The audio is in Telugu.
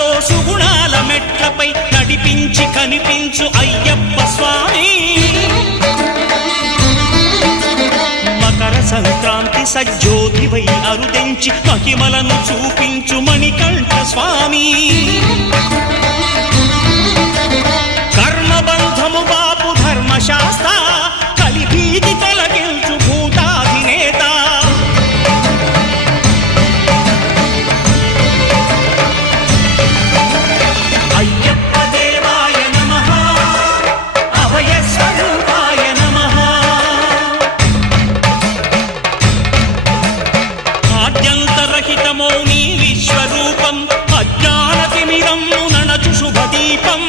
సుఖాలతో సుగుణాల మెట్లపై నడిపించి కనిపించు అయ్యప్ప స్వామి. మకర సంక్రాంతి సజ్జోతివై అరుదెంచి మహిమలను చూపించు మణికంఠ స్వామి. కర్మబంధము బాపు ధర్మశాస్త్ర కలిభీతి తొలగించు భూతాధినేత. అయ్యప్ప దేవాయ నమః, అభయ స్వరూపాయ నమః. ఆద్యంతరహితమో నీ విశ్వరూపం, అజ్ఞానతిమిరం నణచు శుభదీపం.